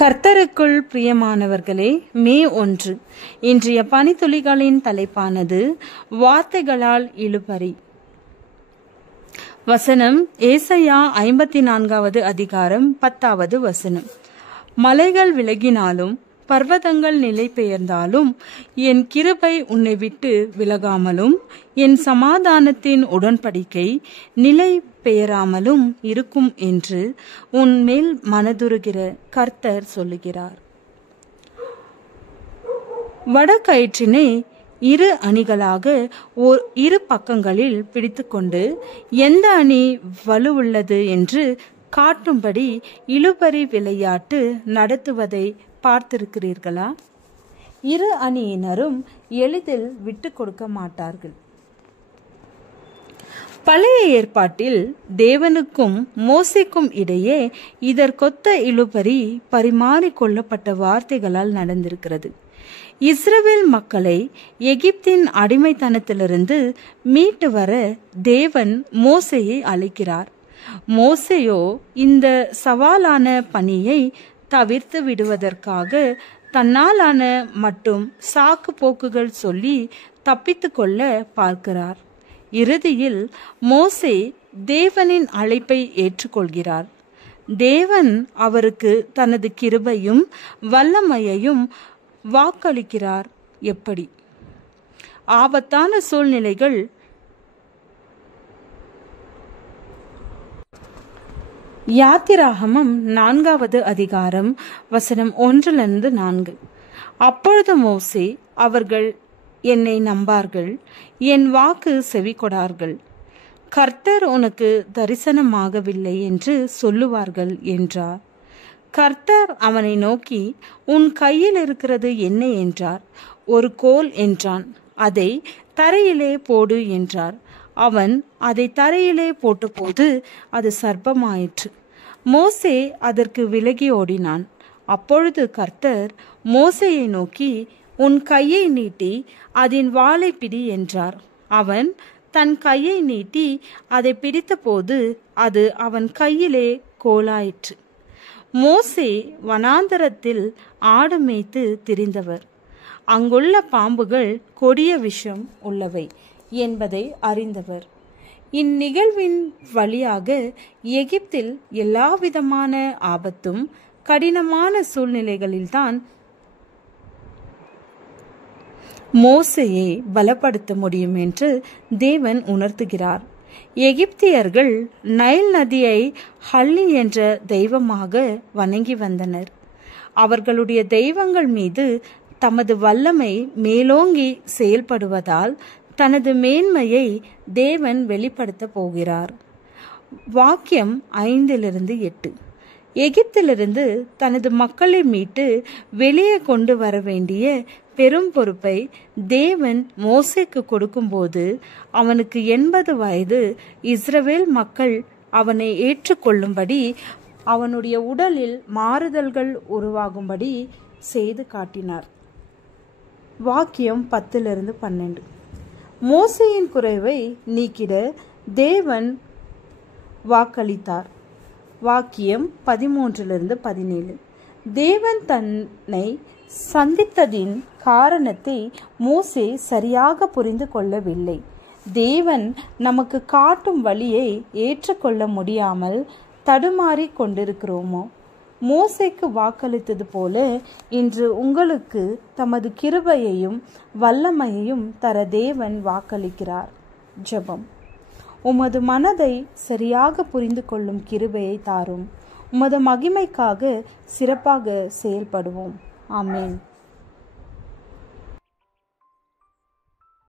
கர்த்தருக்குள் பிரியமானவர்களே, மே 1 இன்றைய பனித்துளிகளின் தலைப்பானது வார்த்தைகளால் இழுபறி. வசனம் ஏசாயா 54 அதிகாரம் 10 வசனம். மலைகள் விலகினாலும் பர்வதங்கள் நிலை பெயர்ந்தாலும் என் கிருபை உன்னை விட்டு விலகாமலும் என் சமாதானத்தின் உடன்படிக்கை நிலை பெயராமலும் இருக்கும் என்று உன் மேல் மனதுருகிற கர்த்தர் சொல்லுகிறார். வடகயிற்றினை இரு அணிகளாக இரு பக்கங்களில் பிடித்துக்கொண்டு எந்த அணி வலுவுள்ளது என்று காட்டும்படி இழுபறி விளையாட்டு நடத்துவதை பார்த்திருக்கிறீர்களா? இரு அணியினரும் எளிதில் விட்டு கொடுக்க மாட்டார்கள். பழைய ஏற்பாட்டில் தேவனுக்கும் மோசேக்கும் இடையே இதற்கொத்த இழுபறி பரிமாறிக்கொள்ளப்பட்ட வார்த்தைகளால் நடந்திருக்கிறது. இஸ்ரவேல் மக்களை எகிப்தின் அடிமைத்தனத்திலிருந்து மீட்டு வர தேவன் மோசேயை அழைக்கிறார். மோசேயோ இந்த சவாலான பணியை தவிர்த்து விடுவதற்காக தன்னாலான மற்றும் சாக்கு போக்குகள் சொல்லி தப்பித்து கொள்ள பார்க்கிறார். இறுதியில் மோசே தேவனின் அழைப்பை ஏற்றுக்கொள்கிறார். தேவன் அவருக்கு தனது கிருபையும் வல்லமையையும் வாக்களிக்கிறார். எப்படி? ஆபத்தான சூழ்நிலைகள் யாத்திராகமம் 4 அதிகாரம் வசனம் 1-4. அப்பொழுது மோசே, அவர்கள் என்னை நம்பார்கள், என் வாக்கு செவி கொடார்கள், கர்த்தர் உனக்கு தரிசனமாகவில்லை என்று சொல்லுவார்கள் என்றார். கர்த்தர் அவனை நோக்கி, உன் கையில் இருக்கிறது என்ன என்றார். ஒரு கோல் என்றான். அதை தரையிலே போடு என்றார். அவன் அதை தரையிலே போட்டபோது அது சர்ப்பமாயிற்று. மோசே அதற்கு விலகி ஓடினான். அப்பொழுது கர்த்தர் மோசேயை நோக்கி, உன் கையை நீட்டி அதன் வாலை பிடி என்றார். அவன் தன் கையை நீட்டி அதை பிடித்தபோது அது அவன் கையிலே கோலாயிற்று. மோசே வனாந்தரத்தில் ஆடு மேய்த்து திரிந்தவர். அங்குள்ள பாம்புகள் கொடிய விஷம் உள்ளவை என்பதை அறிந்தவர். இந்நிகழ்வின் வழியாக எகிப்தில் எல்லாவிதமான ஆபத்தும் கடினமான சூழ்நிலைகளில்தான் மோசேயை பலப்படுத்த முடியும் என்று தேவன் உணர்த்துகிறார். எகிப்தியர்கள் நைல் நதியை ஹல்லி என்ற தெய்வமாக வணங்கி வந்தனர். அவர்களுடைய தெய்வங்கள் மீது தமது வல்லமை மேலோங்கி செயல்படுவதால் தனது மேன்மையை தேவன் வெளிப்படுத்த போகிறார். வாக்கியம் 5-8. எகிப்திலிருந்து தனது மக்களை மீட்டு வெளியே கொண்டு வர வேண்டிய பெரும் பொறுப்பை தேவன் மோசேக்கு கொடுக்கும்போது அவனுக்கு 80 வயது. இஸ்ரவேல் மக்கள் அவனை ஏற்றுக்கொள்ளும்படி அவனுடைய உடலில் மாறுதல்கள் உருவாகும்படி செய்து காட்டினார். வாக்கியம் 10-12. மோசேயின் குறைவை நீக்கிட தேவன் வாக்களித்தார். வாக்கியம் 13-17. தேவன் தன்னை சந்தித்ததின் காரணத்தை மோசே சரியாக புரிந்து கொள்ளவில்லை. தேவன் நமக்கு காட்டும் வழியை ஏற்றுக்கொள்ள முடியாமல் தடுமாறி கொண்டிருக்கிறோமோ? மோசேக்கு வாக்களித்தது போல இன்று உங்களுக்கு தமது கிருபையையும் வல்லமையையும் தர தேவன் வாக்களிக்கிறார். ஜெபம். உமது மனதை சரியாக புரிந்து கொள்ளும் கிருபையை தாரும். உமது மகிமைக்காக சிறப்பாக செயல்படுவோம். ஆமென்.